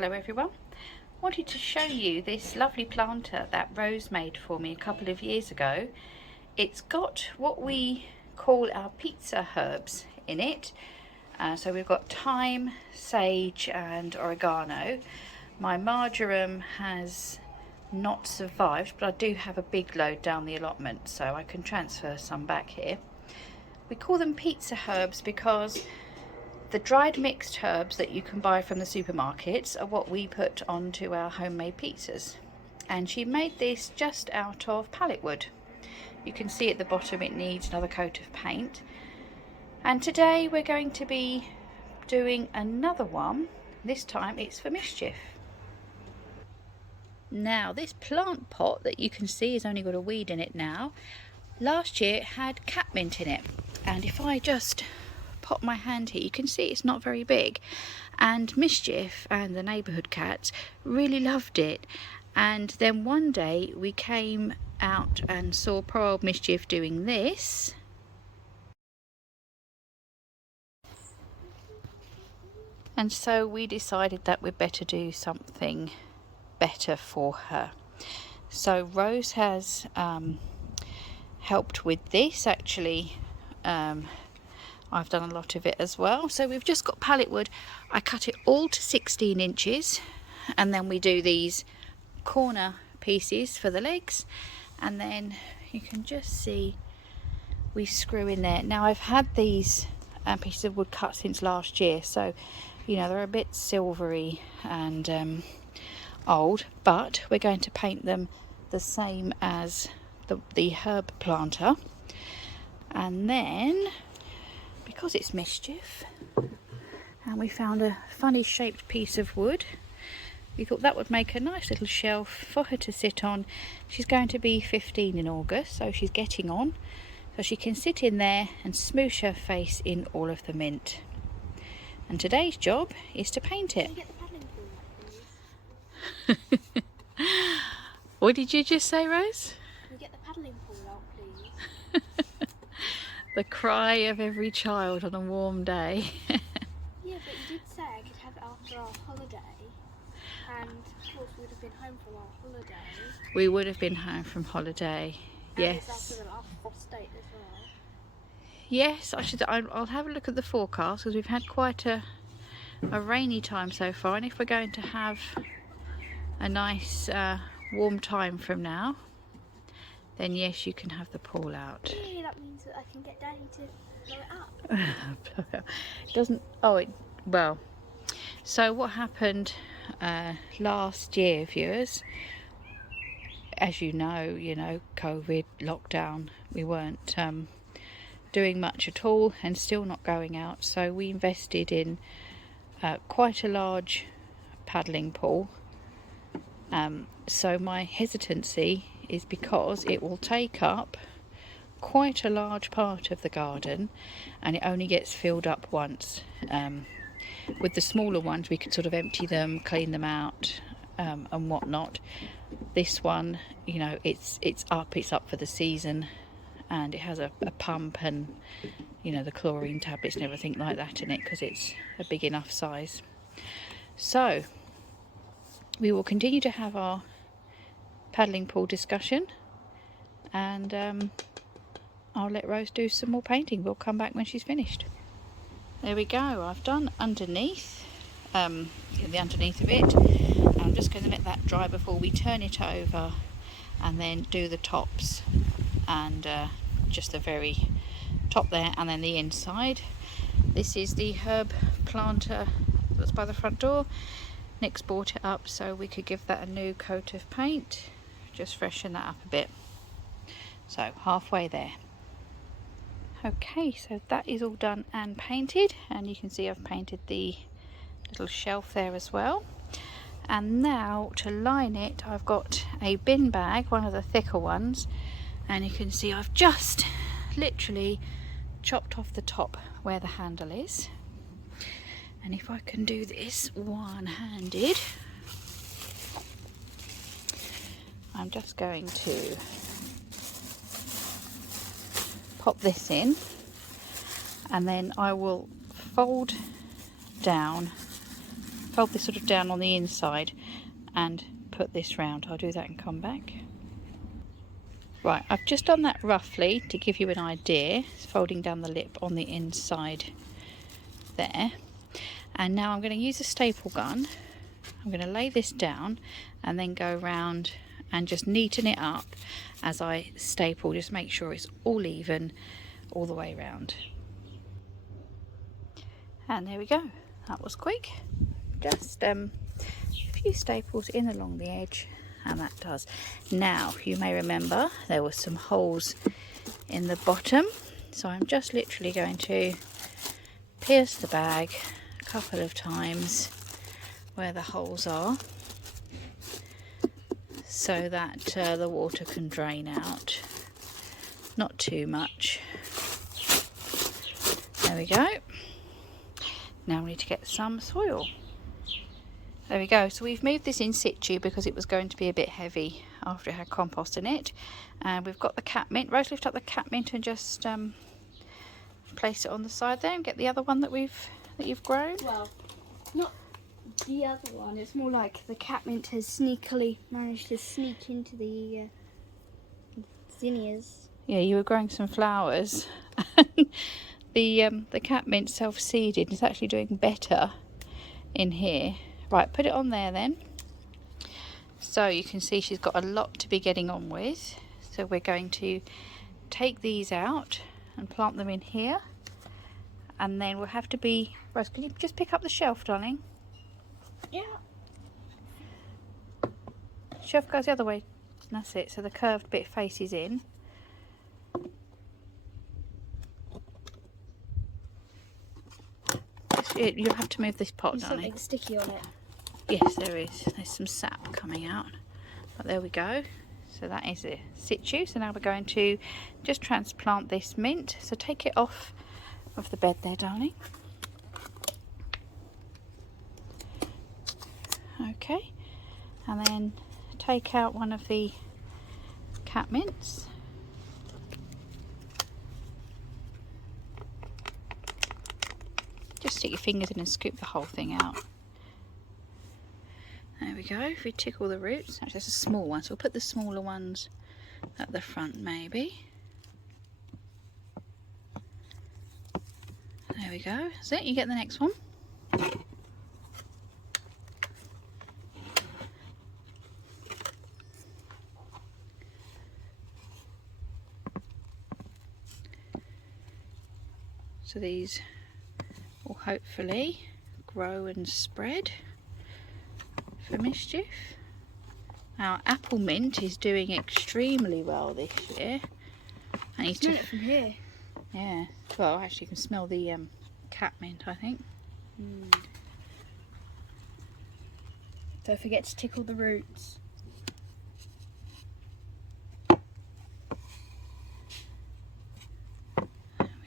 Hello everyone. Wanted to show you this lovely planter that Rose made for me a couple of years ago. It's got what we call our pizza herbs in it. So we've got thyme, sage and oregano. My marjoram has not survived, but I do have a big load down the allotment, so I can transfer some back here. We call them pizza herbs because the dried mixed herbs that you can buy from the supermarkets are what we put onto our homemade pizzas. And she made this just out of pallet wood. You can see at the bottom it needs another coat of paint. And today we're going to be doing another one. This time it's for mischief. Now this plant pot that you can see has only got a weed in it now. Last year it had catmint in it. And if I just pop my hand here, you can see it's not very big, and Mischief and the neighbourhood cats really loved it. And then one day we came out and saw poor old Mischief doing this, and so we decided that we'd better do something better for her. So Rose has helped with this. Actually, I've done a lot of it as well. So we've just got pallet wood. I cut it all to 16 inches, and then we do these corner pieces for the legs, and then you can just see we screw in there. Now I've had these pieces of wood cut since last year, so you know they're a bit silvery and old, but we're going to paint them the same as the herb planter. And then, because it's Mischief and we found a funny shaped piece of wood, we thought that would make a nice little shelf for her to sit on. She's going to be 15 in August, so she's getting on, so she can sit in there and smoosh her face in all of the mint. And today's job is to paint it. Can you get the paddling pool out, please? What did you just say, Rose? Can you get the paddling pool out, please? The cry of every child on a warm day. Yeah, but you did say I could have it after our holiday, and of course we would have been home from our holiday. We would have been home from holiday. And Yes. it's after the last frost date as well. Yes, I'll have a look at the forecast, because we've had quite a rainy time so far, and if we're going to have a nice warm time from now, then yes, you can have the pool out. Yeah, that means that I can get Daddy to blow it up. It doesn't. Well. So what happened last year, viewers? As you know, COVID lockdown. We weren't doing much at all, and still not going out. So we invested in quite a large paddling pool. So my hesitancy is because it will take up quite a large part of the garden, and it only gets filled up once. With the smaller ones we could sort of empty them, clean them out and whatnot. This one, it's up for the season, and it has a pump and the chlorine tablets and everything like that in it, because it's a big enough size. So we will continue to have our paddling pool discussion, and I'll let Rose do some more painting. We'll come back when she's finished. There we go. I've done underneath, the underneath of it. I'm just going to let that dry before we turn it over, and then do the tops and just the very top there, and then the inside. This is the herb planter that's by the front door. Nick's bought it up so we could give that a new coat of paint, just freshen that up a bit. So halfway there. Okay, so that is all done and painted, and you can see I've painted the little shelf there as well. And now to line it, I've got a bin bag, one of the thicker ones, and you can see I've just literally chopped off the top where the handle is. And if I can do this one-handed, I'm just going to pop this in, and then I will fold down fold this sort of down on the inside and put this round. I'll do that and come back. Right, I've just done that roughly to give you an idea. It's folding down the lip on the inside there. And now I'm going to use a staple gun. I'm going to lay this down and then go around and just neaten it up as I staple. Just make sure it's all even all the way around. And there we go. That was quick. Just a few staples in along the edge, and that does. Now you may remember there were some holes in the bottom, so I'm just literally going to pierce the bag a couple of times where the holes are, so that the water can drain out. Not too much. There we go. Now we need to get some soil. There we go. So we've moved this in situ because it was going to be a bit heavy after it had compost in it. And we've got the catmint. Rose, lift up the catmint and just place it on the side there and get the other one that you've grown. Well, not the other one. It's more like the catmint has sneakily managed to sneak into the zinnias. Yeah, you were growing some flowers. The catmint self-seeded is actually doing better in here. Right, put it on there then. So you can see she's got a lot to be getting on with. So we're going to take these out and plant them in here. And then we'll have to be... Rose, can you just pick up the shelf, darling? Yeah. Shelf goes the other way. That's it. So the curved bit faces in. You'll have to move this pot, There's darling. something sticky on it. Yes, there is. There's some sap coming out. But there we go. So that is a situ. So now we're going to just transplant this mint. So take it off of the bed there, darling. Okay. And then take out one of the catmints. Just stick your fingers in and scoop the whole thing out. There we go. If we tickle the roots, actually that's a small one, so we'll put the smaller ones at the front maybe. There we go. That's it. You get the next one. So these will hopefully grow and spread for mischief. Our apple mint is doing extremely well this year. I need Smell to... it from here. Yeah. Well, actually, you can smell the catmint, I think. Don't forget to tickle the roots. There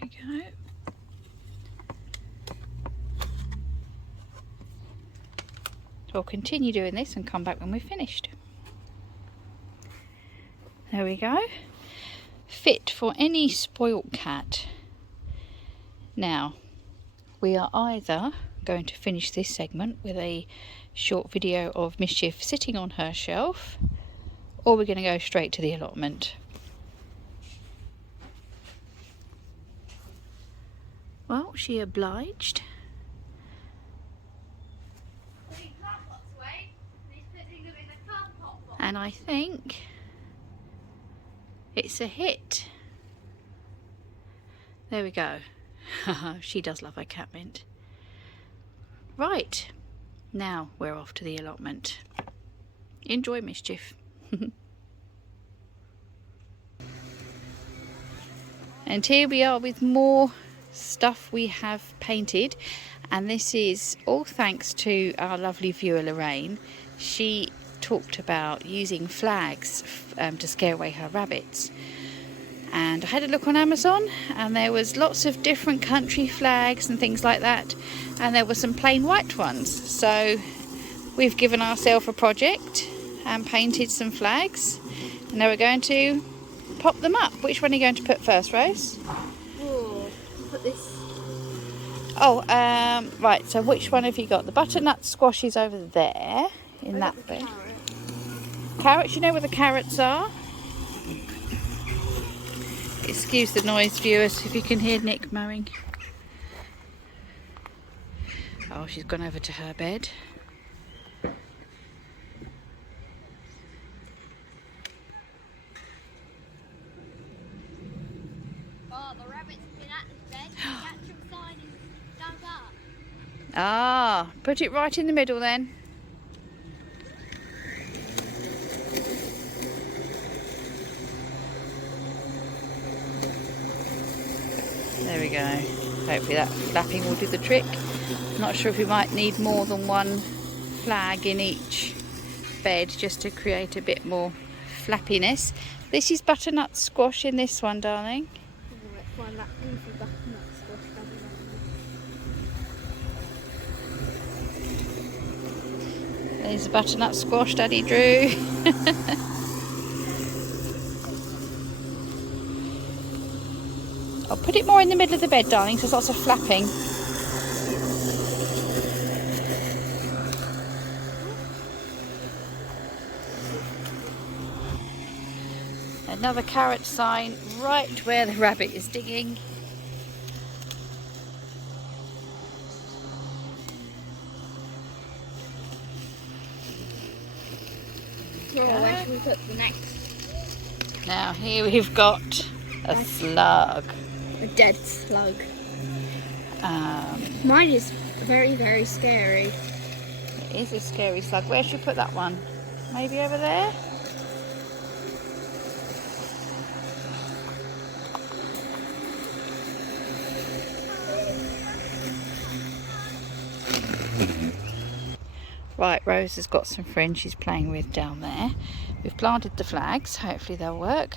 we go. So I'll continue doing this and come back when we've finished. There we go. Fit for any spoilt cat. Now, we are either going to finish this segment with a short video of Mischief sitting on her shelf, or we're going to go straight to the allotment. Well, she obliged. And I think it's a hit. There we go. She does love her catmint. Right, now we're off to the allotment. Enjoy, Mischief. And here we are with more stuff we have painted, and this is all thanks to our lovely viewer Lorraine. She talked about using flags to scare away her rabbits, and I had a look on Amazon and there was lots of different country flags and things like that, and there were some plain white ones. So we've given ourselves a project and painted some flags, and now we're going to pop them up. Which one are you going to put first, Rose? Oh, put this. Oh, right, so which one have you got? The butternut squash is over there in that bed. Carrots, you know where the carrots are? Excuse the noise, viewers, if you can hear Nick mowing. Oh, she's gone over to her bed. Oh, the rabbit's been at this bed. The actual sign is dug up. Ah, put it right in the middle then. There we go. Hopefully that flapping will do the trick. Not sure if we might need more than one flag in each bed just to create a bit more flappiness. This is butternut squash in this one, darling. Find that goofy butternut squash. There's a butternut squash, Daddy Drew. I'll put it more in the middle of the bed, darling, so there's lots of flapping. Another carrot sign right where the rabbit is digging. Where should we put the next? Now here we've got a slug. A dead slug. Mine is very, very scary. It is a scary slug. Where should we put that one? Maybe over there? Right, Rose has got some friends she's playing with down there. We've planted the flags, hopefully they'll work.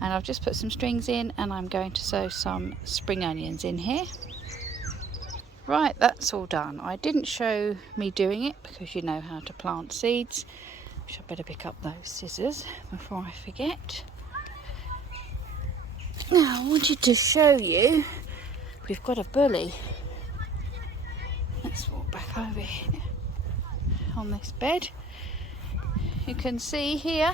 And I've just put some strings in and I'm going to sow some spring onions in here. Right, that's all done. I didn't show me doing it because you know how to plant seeds. Which I better pick up those scissors before I forget. Now I wanted to show you, we've got a bully. Let's walk back over here on this bed. You can see here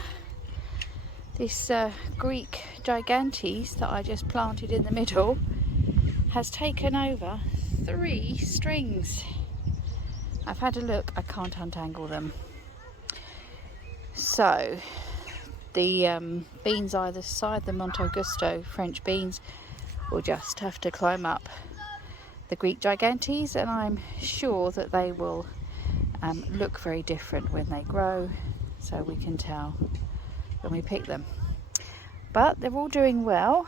this Greek gigantes that I just planted in the middle has taken over 3 strings. I've had a look, I can't untangle them. So the beans either side, the Monte Augusto French beans, will just have to climb up the Greek gigantes, and I'm sure that they will look very different when they grow, so we can tell when we pick them. But they're all doing well.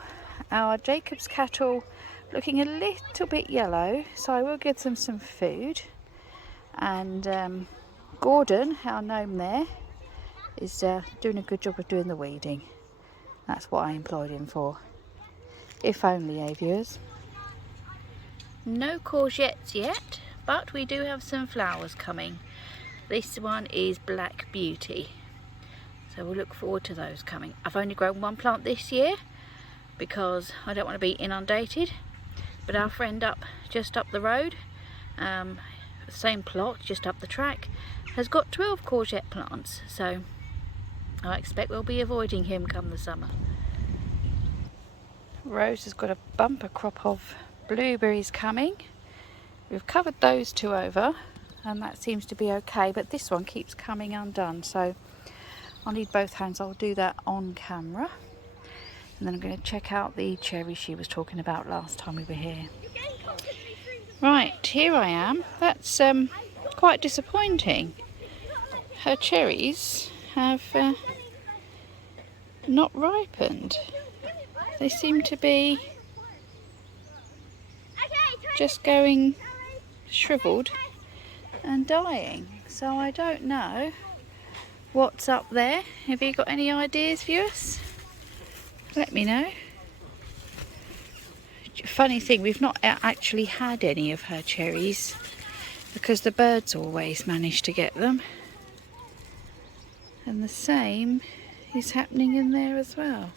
Our Jacob's cattle looking a little bit yellow, so I will give them some food. And Gordon, our gnome there, is doing a good job of doing the weeding. That's what I employed him for. If only, viewers. No courgettes yet, but we do have some flowers coming. This one is Black Beauty, so we'll look forward to those coming. I've only grown one plant this year because I don't want to be inundated, but our friend just up the road, same plot just up the track, has got 12 courgette plants, so I expect we'll be avoiding him come the summer. Rose has got a bumper crop of blueberries coming. We've covered those 2 over and that seems to be okay, but this one keeps coming undone, so I'll need both hands. I'll do that on camera, and then I'm going to check out the cherry she was talking about last time we were here. Right, here I am. That's quite disappointing. Her cherries have not ripened. They seem to be just going shriveled and dying, so I don't know what's up there. Have you got any ideas, viewers? Let me know. Funny thing, we've not actually had any of her cherries because the birds always manage to get them, and the same is happening in there as well.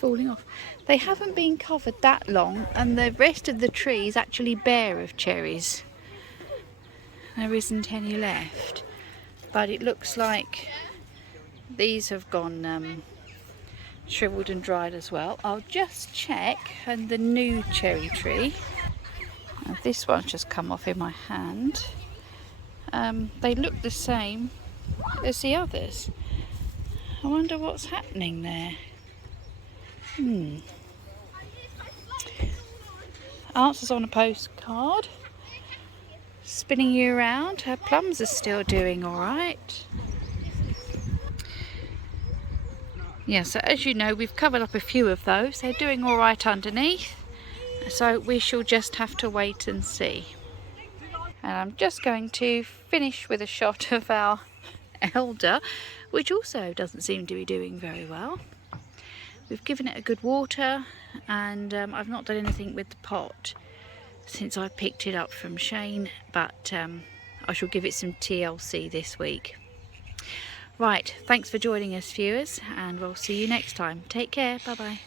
falling off. They haven't been covered that long, and the rest of the tree is actually bare of cherries. There isn't any left, but it looks like these have gone shriveled and dried as well. I'll just check, and the new cherry tree, now this one's just come off in my hand. They look the same as the others. I wonder what's happening there. Answers on a postcard. Spinning you around. Her plums are still doing all right. Yeah, so as you know, we've covered up a few of those. They're doing all right underneath. So we shall just have to wait and see. And I'm just going to finish with a shot of our elder, which also doesn't seem to be doing very well. We've given it a good water, and I've not done anything with the pot since I picked it up from Shane, but I shall give it some TLC this week. Right, thanks for joining us, viewers, and we'll see you next time. Take care, bye bye.